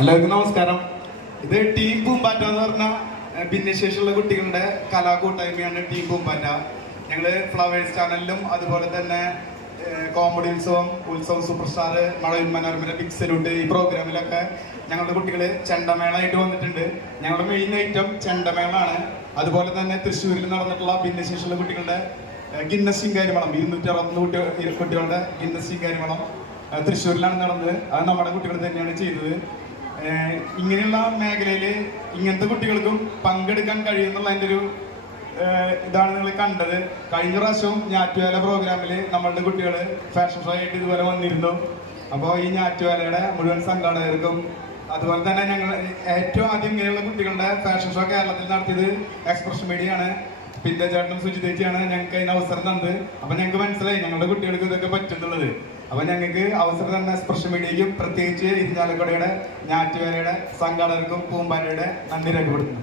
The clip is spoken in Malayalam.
എല്ലാവർക്കും നമസ്കാരം. ഇത് ടീം പൂമ്പാറ്റ എന്ന് പറഞ്ഞ ഭിന്നശേഷിയുള്ള കുട്ടികളുടെ കലാകൂട്ടായ്മയാണ് ടീം പൂമ്പാറ്റ. ഞങ്ങള് ഫ്ലവേഴ്സ് ചാനലിലും അതുപോലെ തന്നെ കോമഡി ഉത്സവം super star, Mazhavil Manorama, big salute ഈ പ്രോഗ്രാമിലൊക്കെ ഞങ്ങളുടെ കുട്ടികൾ ചെണ്ടമേളായിട്ട് വന്നിട്ടുണ്ട്. ഞങ്ങളുടെ മെയിൻ ഐറ്റം ചെണ്ടമേളാണ്. അതുപോലെ തന്നെ തൃശ്ശൂരിൽ നടന്നിട്ടുള്ള ഭിന്നശേഷിയുള്ള കുട്ടികളുടെ ഗിന്നസ് ശിങ്കാരിമേളം, 261 കുട്ടികളുടെ ഗിന്നസ് ശിങ്കാരിമേളം തൃശ്ശൂരിലാണ് നടന്നത്. അത് നമ്മുടെ കുട്ടികൾ തന്നെയാണ് ചെയ്തത്. ഇങ്ങനെയുള്ള മേഖലയിൽ ഇങ്ങനത്തെ കുട്ടികൾക്കും പങ്കെടുക്കാൻ കഴിയുന്നുള്ള എൻ്റെ ഒരു ഇതാണ് നിങ്ങൾ കണ്ടത്. കഴിഞ്ഞ പ്രാവശ്യവും ഞാറ്റുവേല പ്രോഗ്രാമിൽ നമ്മളുടെ കുട്ടികൾ ഫാഷൻ ഷോ ആയിട്ട് ഇതുപോലെ വന്നിരുന്നു. അപ്പോൾ ഈ ഞാറ്റുവേലയുടെ മുഴുവൻ സംഘാടകർക്കും അതുപോലെ തന്നെ ഞങ്ങൾ ഏറ്റവും ആദ്യം ഇങ്ങനെയുള്ള കുട്ടികളുടെ ഫാഷൻ ഷോ കേരളത്തിൽ നടത്തിയത് എക്സ്പ്രഷൻ മീഡിയയാണ്. പിന്നെ ചേട്ടനും സുജിതേച്ചിയാണ് ഞങ്ങൾക്ക് അതിന് അവസരം തന്നത്. അപ്പം ഞങ്ങൾക്ക് മനസ്സിലായി ഞങ്ങളുടെ കുട്ടികൾക്ക് ഇതൊക്കെ പറ്റുന്നുള്ളത്. അപ്പം ഞങ്ങൾക്ക് അവസരം തന്ന എക്സ്പ്രഷൻ മീഡിയയ്ക്കും പ്രത്യേകിച്ച് ഇരിഞ്ഞാലക്കുടയുടെ ഞാറ്റുവേലയുടെ സംഘാടകർക്കും പൂമ്പാറ്റയുടെ നന്ദി രേഖപ്പെടുത്തുന്നു.